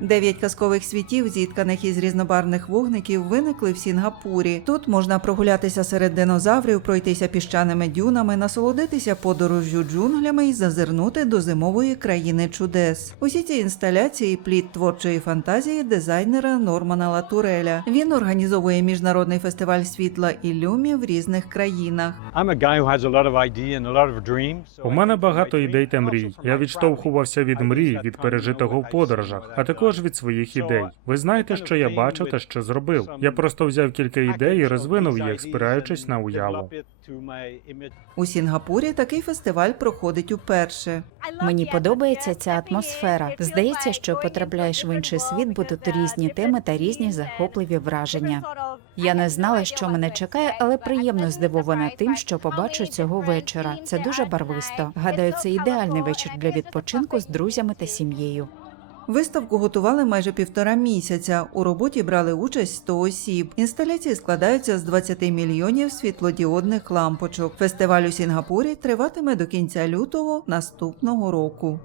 Дев'ять казкових світів, зітканих із різнобарвних вогників, виникли в Сінгапурі. Тут можна прогулятися серед динозаврів, пройтися піщаними дюнами, насолодитися подорожжю джунглями і зазирнути до зимової країни чудес. Усі ці інсталяції плід творчої фантазії дизайнера Нормана Латуреля. Він організовує міжнародний фестиваль світла і люмі в різних країнах. У мене багато ідей та мрій. Я відштовхувався від. Мрій, від пережитого в подорожах, а також I've від своїх ідей. Ви знаєте, що я бачив та що зробив. Я просто взяв кілька ідей і розвинув їх, спираючись на уяву. У Сінгапурі такий фестиваль проходить уперше. Мені подобається ця атмосфера. Здається, що потрапляєш в інший світ, бо тут різні теми та різні захопливі враження. Я не знала, що мене чекає, але приємно здивована тим, що побачу цього вечора. Це дуже барвисто. Гадаю, це ідеальний вечір для відпочинку з друзями та сім'єю. Виставку готували майже півтора місяця. У роботі брали участь 100 осіб. Інсталяції складаються з 20 мільйонів світлодіодних лампочок. Фестиваль у Сінгапурі триватиме до кінця лютого наступного року.